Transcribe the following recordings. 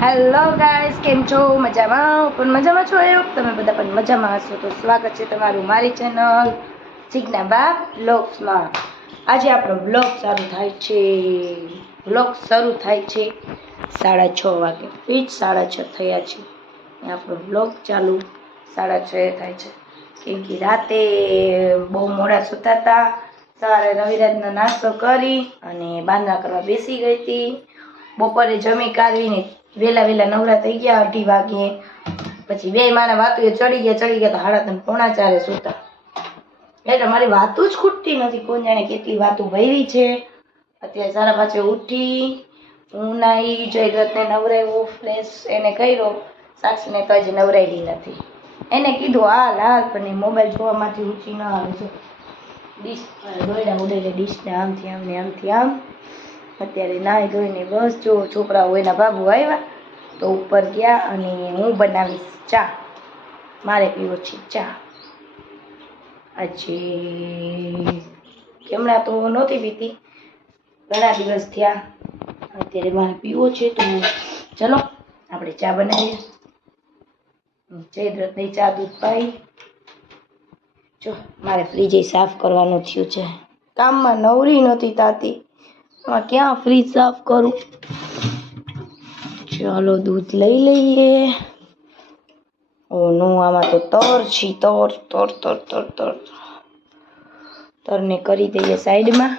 Hello guys, કેમ છો? મજામાં? પણ મજામાં છો એવું? તમે બધા પણ મજામાં હશો તો સ્વાગત છે તમારું મારી ચેનલ ચીકના બા બ્લોગ્સમાં. આજે આપણો બ્લોગ શરૂ થાય છે 6:30 વાગે. ફીટ 6:30 થયા છે. આપણો બ્લોગ ચાલુ 6:30 થાય છે કેમ કે રાતે બહુ મોડા સૂતા હતા. સવારે રવિરાજનો નાસ્તો કરી અને બાંધણા કરવા બેસી ગઈ હતી. બપોરે જમી કાઢવીને વેલા નવરા થઈ ગયા 2:30 વાગે. પછી બે મારા વાતું ચડી ગયા તો 3:30 પોણા 4 સૂતા. એટલે મારી વાતું જ ખૂટતી નથી. કોણ જાણે કેટલી વાતું ભરી છે. અત્યારે 5:30 ઉઠી, હું નાઈ, જયદ્રથને નવરાવ્યો, ફ્રેશ એને કર્યો. સાક્ષીને તો હજી નવરાવી નથી. એને કીધું હાલ પણ મોબાઈલ જોવામાંથી ઊંચી ન આવે છે. ડીશ દોયડા ઉડે ડીશને આમથી આમ ને આમથી આમ. અત્યારે નાહી ધોઈને બસ જો છોકરાઓ એના બાબુ આવ્યા તો ઉપર ગયા અને હું બનાવીશ ચા. મારે પીવો છે ચા. આજે હમણાં તો નહોતી પીતી, ઘણા દિવસ થયા. અત્યારે મારે પીવો છે તો ચલો આપણે ચા બનાવીએ. જયદ્રથને ચા દૂધ પાઈ. જો મારે ફ્રીજ સાફ કરવાનું થયું છે. કામમાં નવરી નહોતી થાતી. ક્યાં ફ્રીજ સાફ કરું? ચાલો દૂધ લઈ લઈએ. નો આમાં તો તરને કરી દઈએ સાઈડમાં.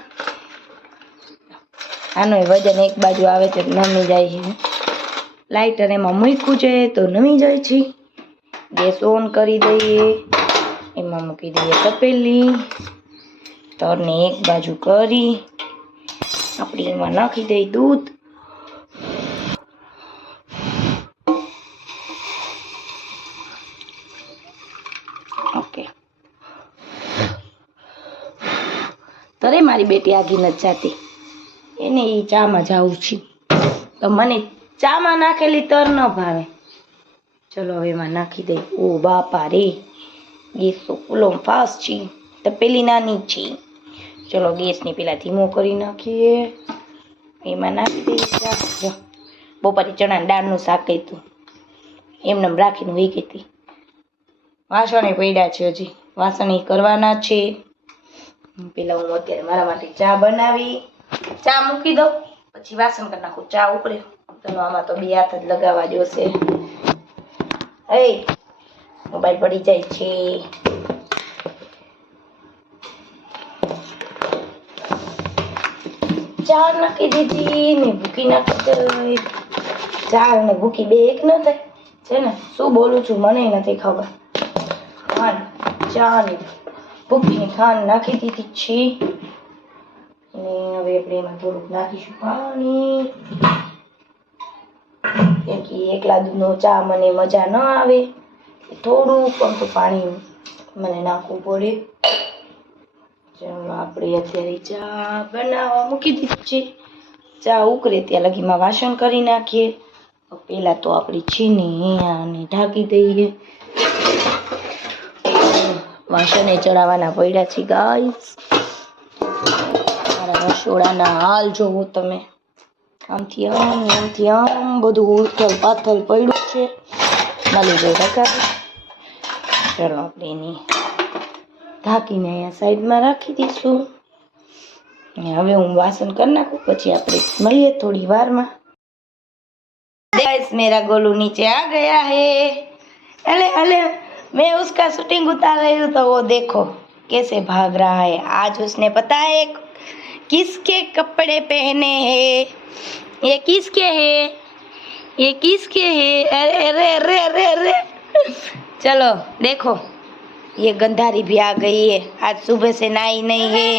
આનો વજન એક બાજુ આવે તો નમી જાય છે. લાઇટર એમાં મૂક્યું છે તો નમી જાય છે. ગેસ ઓન કરી દઈએ. એમાં મૂકી દઈએ તપેલી. તરને એક બાજુ કરી આપણે એમાં નાખી દઈએ દૂધ. ઓકે. તરે મારી બેટી આગી નથી જાતી. એને એ ચામાં જાવું છે તો મને ચામાં નાખેલી તર ન ભાવે. ચલો હવે એમાં નાખી દઈ. ઓ બાપા રે, ગેસ તો ફૂલો ફાસ્ટ છે. તપેલી નાની છે. ચલો ગેસની પેલા ધીમો કરી નાખીએ. એમાં નાખી દઈએ. બપોરે ચણાની દાળનું શાક હતું, એમને રાખીને વહી ગઈ હતી. વાસણે પડ્યા છે, હજી વાસણ કરવાના છે. પેલા હું અત્યારે મારા માટે ચા બનાવી, ચા મૂકી દઉં પછી વાસણ કરી નાખું. ચા ઉકળે તો આમાં તો 2 હાથ જ લગાવવા જોશે. મોબાઈલ પડી જાય છે. ચા નાખી દીધી ને ભૂકી નાખી દઈ. ચા અને ભૂકી બે એક ન થાય છે ને? શું બોલું છું મને નથી ખબર. ચા ને ભૂકીની ખાંડ નાખી દીધી છે. અને હવે આપણે એમાં થોડુંક નાખીશું પાણી. કેમ કે એકલા દૂધનો ચા મને મજા ન આવે. થોડું પણ પાણી મને નાખવું પડે. ચાલો આપણે અત્યારે ચા બનાવવા મૂકી દીધી છે. ચા ઉકળે ત્યાં લગીમાં વાસણ કરી નાખીએ. પેલા તો આપણી ચીની આને ઢાંકી દઈએ. વાસણે ચડાવવાના પડ્યા છે ગાઈસ. મારા રસોડાના હાલ જોવો તમે. આમથી આમ બધું ઉથલ પાથલ પડ્યું છે. મળી જાય રકાબી. ચાલો આપણે એની ઢાંકીને અહીંયા સાઈડમાં રાખી દઈશું. હવે હું વાસણ કરી નાખું પછી આપણે મળીએ થોડી વારમાં. गाइस मेरा गोलू नीचे आ गया है। अले मैं उसका शूटिंग उतार रही हूँ तो वो देखो कैसे भाग रहा है। आज उसने पता है किसके कपड़े पहने हैं? ये किसके हैं? ये किसके हैं? अरे अरे अरे अरे चलो देखो, ये गंधारी भी आ गई है। आज सुबह से नहाई नहीं है।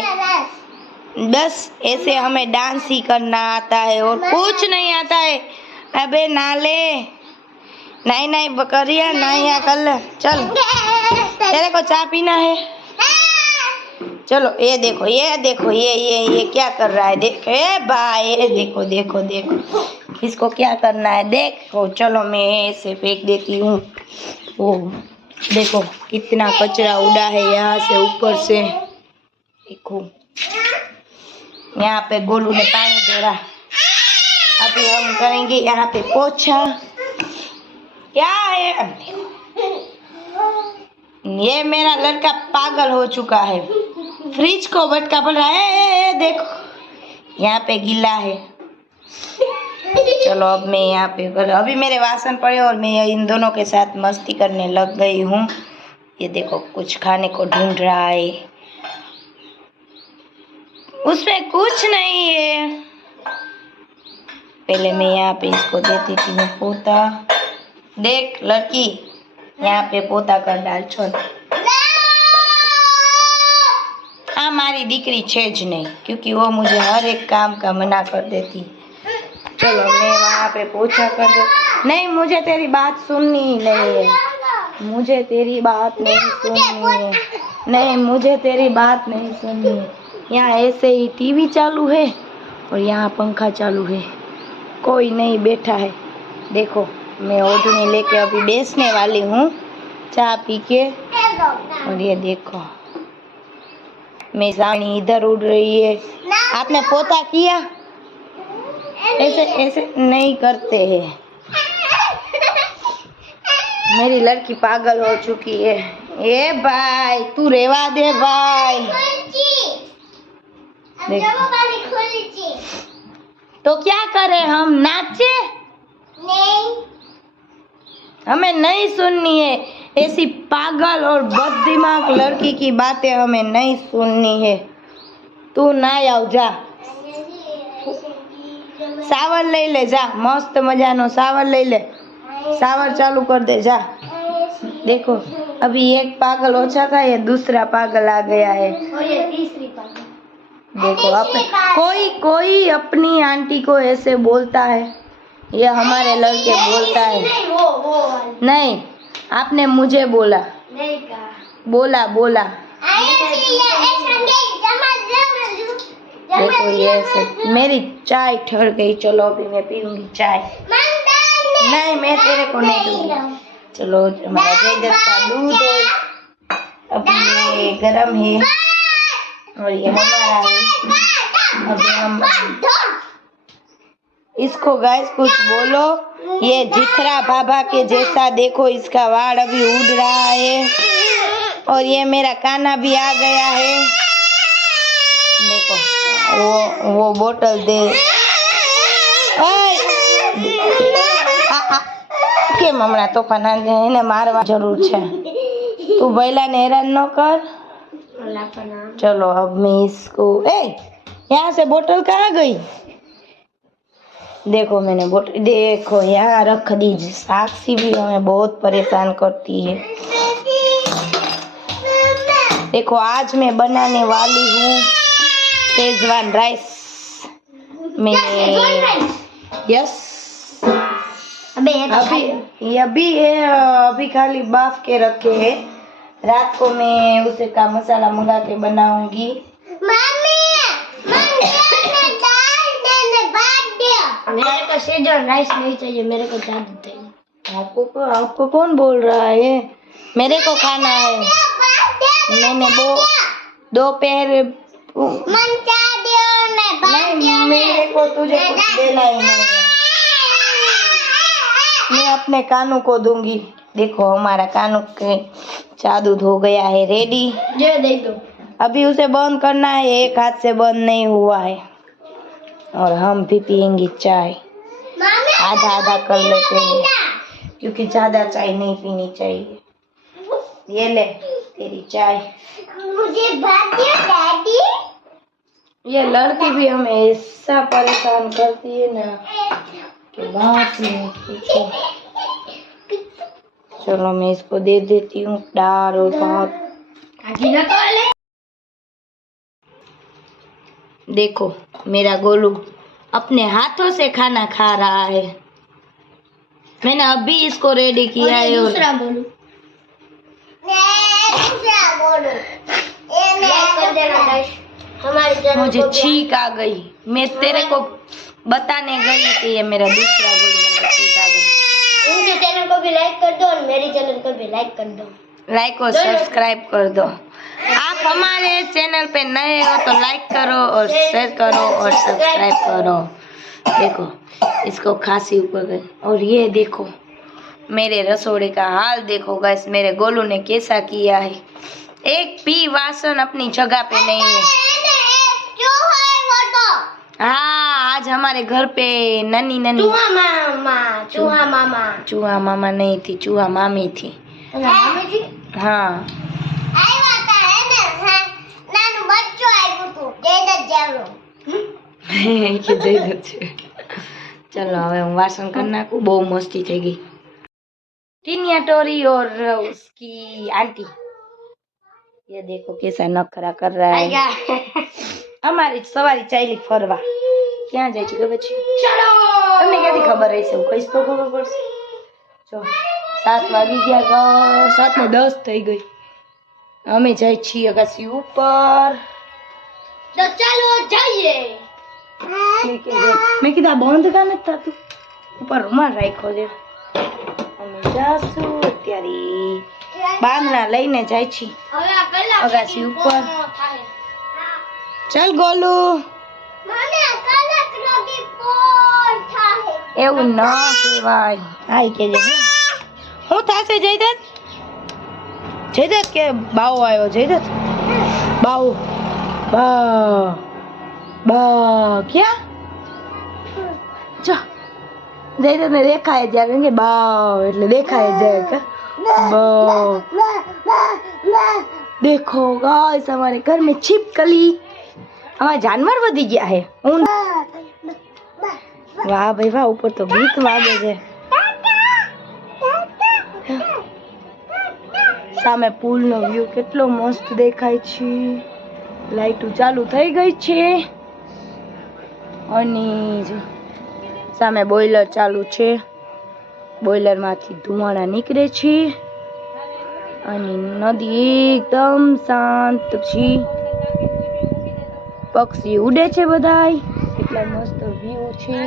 बस ऐसे हमें डांस ही करना आता है और कुछ नहीं आता है। अबे नाले नहीं बकरिया नहीं कर ले। चल तेरे को चाय पीना है? चलो ये देखो ये क्या कर रहा है? देख भाई, ये देखो इसको क्या करना है देखो। चलो मैं ऐसे फेंक देती हूँ। ओ देखो कितना कचरा उड़ा है यहाँ से ऊपर से। देखो यहाँ पे गोलू ने पानी दे रहा। अभी हम करेंगे यहाँ पे पोछा। क्या है ये? मेरा लड़का पागल हो चुका है, फ्रिज को भटका पड़ रहा है। देखो यहाँ पे गीला है। चलो अब मैं यहाँ पे अभी मेरे वासन पड़े और मैं इन दोनों के साथ मस्ती करने लग गई हूँ। ये देखो कुछ खाने को ढूंढ रहा है, उसमें कुछ नहीं है। पहले मैं यहाँ पे इसको देती थी मैं पोता। देख लड़की, यहाँ पे पोता कर डाल छोड़। हाँ मारी दीकरी छे ज नहीं, क्योंकि वो मुझे हर एक काम का मना कर देती। चलो मैं वहाँ पे पोछा कर दे। नहीं मुझे तेरी बात सुननी नहीं है, मुझे तेरी बात नहीं सुननी है, नहीं मुझे तेरी बात नहीं सुननी है। यहाँ ऐसे ही टीवी चालू है और यहाँ पंखा चालू है, कोई नहीं बैठा है। देखो मैं ओढ़नी लेके अभी बेचने वाली हूँ चाय पी के। और ये देखो मैं सानी इधर उड़ रही है। आपने पोता किया? ऐसे ऐसे नहीं करते हैं। मेरी लड़की पागल हो चुकी है। ए भाई तू रेवा दे भाई। तो क्या करें हम, नाचे? नहीं, हमें नहीं सुननी है ऐसी पागल और बददिमाग लड़की की बातें, हमें नहीं सुननी है। तू ना आओ जा, सावर ले ले जा, मस्त मजानो सावर ले ले, सावर चालू कर दे जा। देखो अभी एक पागल ओछा था, ये दूसरा पागल आ गया है और ये तीसरी पागल। देखो अपने कोई अपनी आंटी को ऐसे बोलता है, ये हमारे लड़के बोलता है। नहीं आपने मुझे बोला, नहीं कहा, बोला। देखो ये ऐसे मेरी चाय ठहर गई। चलो अभी मैं पीऊंगी चाय। नहीं मैं तेरे को नहीं दूंगी। चलो हमारा जयदेव का दूध अभी ये गरम है और ये हमारा है। अभी हम इसको गाइस कुछ बोलो। ये जिथरा बाबा के जैसा देखो इसका वाड़ अभी उड़ रहा है और ये मेरा काना भी आ गया है। देखो वो बोतल दे। केम हमણાં તોફાન એને મારવા જરૂર છે। तू बैला ने हैरान न कर। चलो अब मैं इसको यहाँ से बोतल कहाँ गई? देखो मैंने बोतल, देखो यहाँ रख दी। साक्षी भी हमें बहुत परेशान करती है। देखो आज मैं बनाने वाली हूँ शेजवान राइस। मैं यस अभी खाली बाफ के रखे हैं। रात को मैं उसे का मसाला मंगा के बनाऊंगी। मेरे को शेजवान राइस नहीं चाहिए, मेरे को जादू चाहिए। आपको कौन बोल रहा है? मेरे को खाना है। मैंने दोपहर नहीं, मेरे को तुझे कुछ देना ही नहीं है। मैं अपने कानू को दूंगी। देखो हमारा कानू के चाय हो गया है रेडी। ये दे दो। अभी उसे बंद करना है, एक हाथ से बंद नहीं हुआ है। और हम भी पियेंगे चाय, आधा आधा कर लेते हैं क्योंकि ज्यादा चाय नहीं पीनी चाहिए। ये ले तेरी चाय। मुझे बात डैडी। ये लड़की भी हमें ऐसा परेशान करती है ना कि बात नहीं पूछो। चलो मैं इसको दे देती हूँ दाल और भात। देखो मेरा गोलू अपने हाथों से खाना खा रहा है। मैंने अभी इसको रेडी किया है। दूसरा गोलू मुझे छींक आ गई। मैं तेरे को बताने गई कि ये मेरा दूसरा गोलू छींक आ गई। उनके चैनल को भी लाइक कर दो और मेरी चैनल को भी लाइक कर दो। लाइक और सब्सक्राइब कर दो। आप हमारे चैनल पे नए हो तो लाइक करो और शेयर करो और सब्सक्राइब करो। देखो इसको खांसी ऊपर गई। और ये देखो मेरे रसोड़े का हाल देखो गाइस, मेरे गोलू ने कैसा किया है। एक भी वासन अपनी जगह पे नहीं है। हाँ आज हमारे घर पे नन्ही नन्ही चूहा मामा नहीं थी, चूहा मामी थी। हाँ चलो હવે હું વાસણ કરી નાખું, બહુ મસ્તી થઈ ગઈ। टीनिया टोरी और उसकी आंटी, ये देखो कैसा नखरा कर रहा है। हमारी सवारी चाली फरवा क्या जाए छे खबर छे? તમને ક્યાંથી ખબર હશે? હું કઈશ તો ખબર પડશે। જો 7 વાગી ગયા, 7:10 થઈ ગઈ। અમે જાય છીએ અગાસી ઉપર, તો ચાલો જઈએ। મેં કીધું બંધ કા નથી થતું, ઉપર રૂમાલ રાખ્યો છે। અમે જાશું અત્યારે બાંધણા લઈને જાય છીએ અગાસી ઉપર। ચાલ ગોલુ, એવું ન કહેવાય। હાય કે હું થાશે જયદત્ત? જયદત્ત કે બાવો આવ્યો? જયદત્ત બાવો બા બા ક્યાં? જો જયદત્ત ને દેખાય જ્યારે કે બાવ એટલે દેખાય જાય કે बाव। देखो गाइस हमारे घर में छिपकली, हमारा जानवर वधी गया है। वाह भाई वाह, ऊपर तो गीत वागे છે। સામે પુલ નો વ્યૂ કેટલો મસ્ત દેખાય છે। લાઈટો ચાલુ થઈ ગઈ છે અને સામે બોઈલર ચાલુ છે। બોઈલર માંથી ધુમાડા નીકળે છે અને નદી એકદમ શાંત છે। પક્ષી ઉડે છે બધાય, કેટલા મસ્ત વ્યૂ છે।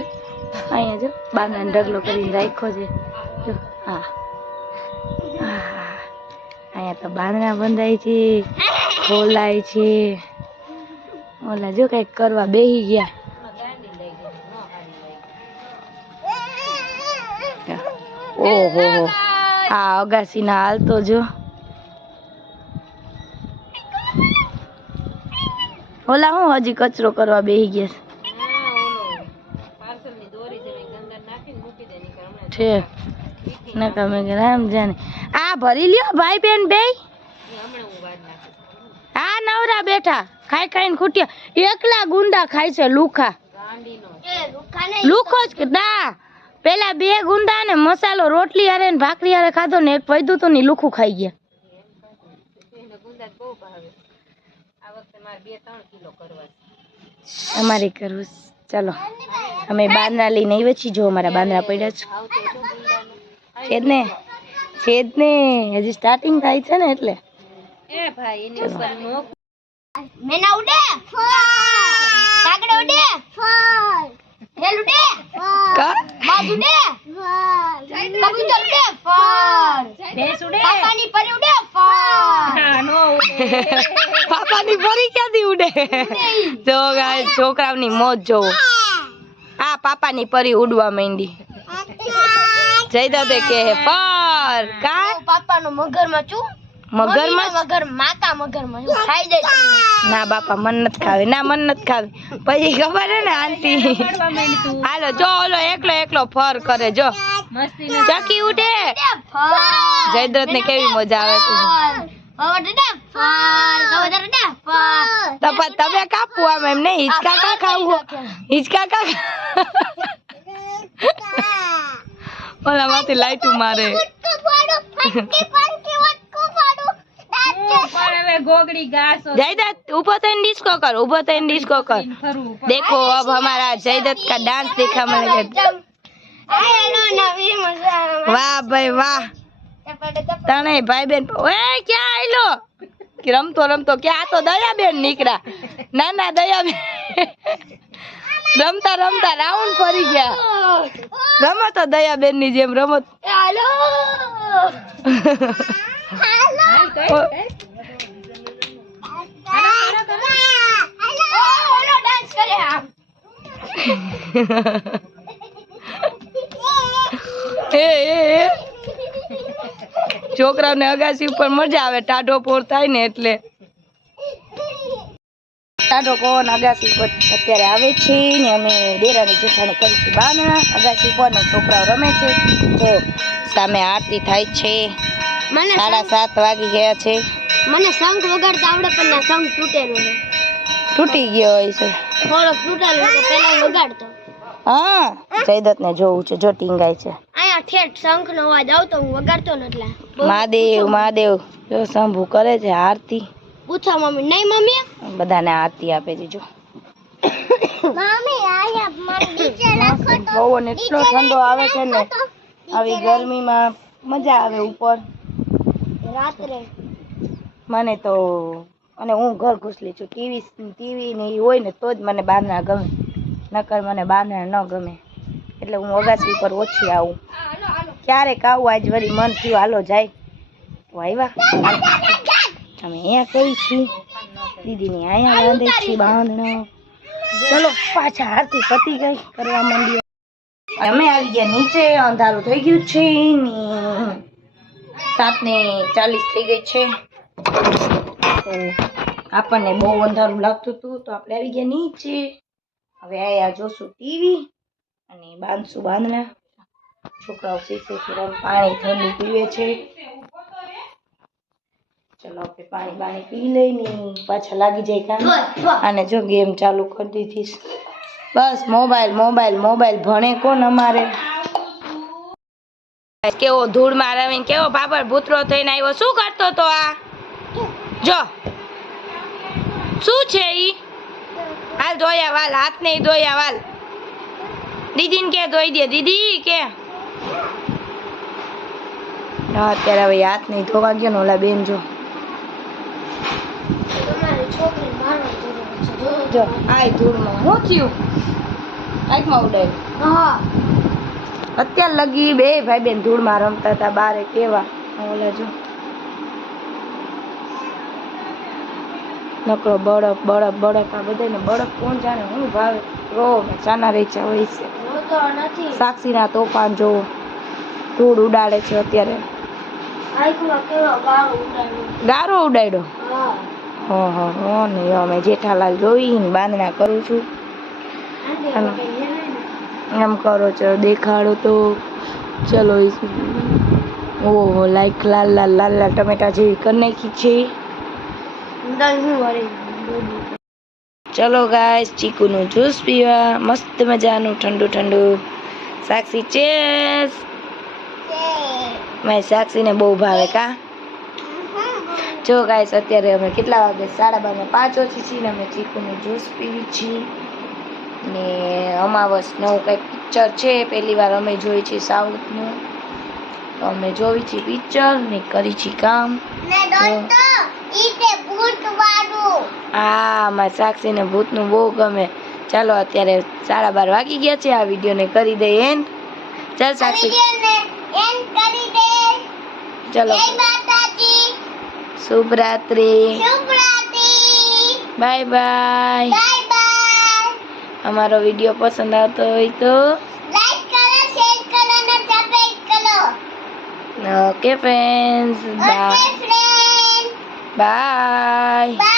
અહીંયા જો બાંધવાનો ઢગલો કરીને રાખ્યો છે। જો હા અહીંયા તો બાંધણા બંધાય છે, ખોલાય છે। ઓલા જો કઈક કરવા બેહી ગયા। ઓહો આ અગાસી ના હાલ તો જો, ઓલા હું હજી કચરો કરવા બેહી ગયા છે। નકા મેં રામ જાને આ ભરી લ્યો ભાઈ બેન બે। હા નવરા બેઠા ખાઈ ખાઈને ખૂટ્યા, એકલા ગુંદા ખાય છે। લુખા લુખો જ કે ના, પેલા 2 ગુંદા ને મસાલો રોટલી હારે ને ભાખરી હારે ખાધો ને એક પૈદું તો ની લુખું ખાઈ ગયા। અમારે કરવું ચાલો, અમે બાંદરા લઈને આવ્યા છીએ। જો અમારા બાંદરા પડ્યા છે જ ને હજી સ્ટાર્ટિંગ થાય છે ને એટલે। એ ભાઈ એની ઉપર નો મેના ઉડે કાગડો ઉડે હેલ ઉડે કા બાજુ ઉડે બાજુ ઉડે ભેંસ ઉડે પાપાની પરી ઉડે હા નો ઉડે પાપાની પરી ક્યાંથી ઉડે? જો ગાઈસ છોકરાઓની મોજ જોવો, આ પાપાની પરી ઉડવા માંડી। જયદત્ત કે ફર કા પાપાનો મગરમાં ચૂ મગર માતા મગરમાં ખાઈ જાય। ના બાપા મન નથી ખાવી, ના મન નથી ખાવી। પછી ખબર હે ને આંટી હાલો જો ઓલો એકલો ફર કરે જો ચકી ઉઠે। જયદ્રથ ને કેવી મજા આવે છે। તમે કાપવું આમ એમ નહીં, હિંચકા કા ખાવું? હિંચકા કા ઓલા માંથી લાઈટું મારે। जयदत्त ऊपर तो डिस्को कर, ऊपर तो डिस्को कर। देखो अब हमारा जयदत्त का डांस देखा मैंने। वाह भाई वाह, तने भाई बहन ओए क्या आइलो कि रमतो क्या तो दया बेन निकला। ना दया बेन रमता राउंड फरी गया। रमो तो दया बेन नी जेम रमो। हेलो એ છોકરાઓને અગાસી ઉપર મજા આવે, ટાઢો પોર થાય ને એટલે ટાઢો પવન અગાસી ઉપર અત્યારે આવે છે ને અમે દેરાની જેઠાણી કરીશું બાંધણા અગાસી ઉપર ને છોકરાઓ રમે છે. જો સામે આરતી થાય છે. 7:30 વાગી ગયા છે. મને શંખ વગાડતા આવડે પણ ના શંખ તૂટેલો છે. તૂટી ગયો હોય છે થોડોક તૂટેલો છે પેલા વગાડતો. હા જયદત્ત ને જોવું છે. જો ટીંગાય છે અહીંયા ઠેઠ શંખ નો અવાજ આવતો હું વગાડતો ને એટલે મહાદેવ મહાદેવ જો શંભુ કરે છે આરતી. પૂછો મમ્મી. નહીં મમ્મી બધાને આરતી આપે છે. જો મમ્મી આયા મને નીચે રાખો તો પવન એટલો ઠંડો આવે છે ને આવી ગરમીમાં મજા આવે ઉપર રાત્રે. મને તો અને હું ઘર ઘૂસલી છું. ટીવી ને એ હોય ને તો જ મને બાંધણા ગમે, નકર મને બાંધણા ન ગમે. એટલે હું અગાસી ઉપર ઓછી આવું. ક્યારેક આવું, આજ વળી મન થયું હાલો જાય તો આવ્યા. અમે અહીંયા કરી છીએ દીદીની અહીંયા બાંધે છીએ બાંધણા. ચલો પાછા આરતી પતી ગઈ કરવા માંડીએ. અમે આવી ગયા નીચે. અંધારું થઈ ગયું છે ને 7:40 થઈ ગઈ છે. તો આપણને બહુ અંધારું લાગતું હતું તો આપણે આવી ગયા નીચે. હવે આયા જોશું ટીવી અને બાંધશું બાંધણા. છોકરાઓ શીખે છે, પાણી ઠંડુ પીવે છે. ચલો આપણે પાણી પી લઈને પાછા લાગી જાય કામ. અને જો ગેમ ચાલુ કરી દીધી. બસ મોબાઈલ ભણે કોણ અમારે. કેવો ધૂળમાં રહીને કેવો બાબર ભૂતરો થઈને આવ્યો. શું કરતો તો આ? જો શું છે ઈ? હાલ ધોયા વાલ, હાથ નહીં ધોયા વાલ. દીદીને કે ધોઈ દે. દીદી કે અત્યારે હવે હાથ નહીં ધોવા ગયો ને ઓલા બેન જો જો આ ધૂળમાં શું થયું? આંખમાં ઉડાય. અત્યાર લગી બે ભાઈ બેન ધૂળમાં રમતા હતા બારે. કેવા ઓલા જો નકરો બળફ આ બધાને બળફ કોણ જાણે હું ભાવે. રો ચાના રેચા હોય છે. સાક્ષીના તોફાન જો ધૂળ ઉડાડે છે અત્યારે. ગારો ઉડાડ્યો. હો ને અમે જેઠાલાલ જોઈને બાંધણા કરું છું. એમ કરો છો દેખાડો તો. ચલો ઓહો લાઈક લાલ ટમેટા જેવી કરી નાખી છે. ચલો ગાઈસ ચીકુનું જ્યુસ પીવા મસ્ત મજાનું ઠંડુ. સાક્ષી ચેસ. મેં સાક્ષીને બહુ ભાવે કા. જો ગાઈસ અત્યારે અમે કેટલા વાગે 12:30 ઓછી છીએ ને અમે ચીકુનું જ્યુસ પીવી છીએ. ને અમાવસ નવું કંઈક પિક્ચર છે. પહેલી વાર અમે જોઈ છીએ સાઉથનું. તો અમે જોઈ છીએ પિક્ચર ને કરી છીએ કામ. હા મારા સાક્ષીને ભૂતનું બહુ ગમે. ચાલો અત્યારે 12:30 વાગી ગયા છે. આ વિડીયોને કરી દઈએ એન્ડ. ચાલ સાક્ષી ચલો શુભ રાત્રિ. Bye bye. અમારો વિડીયો પસંદ આવતો હોય તો લાઈક કરો, શેર કરો અને સબસ્ક્રાઇબ કરો. Okay friends by.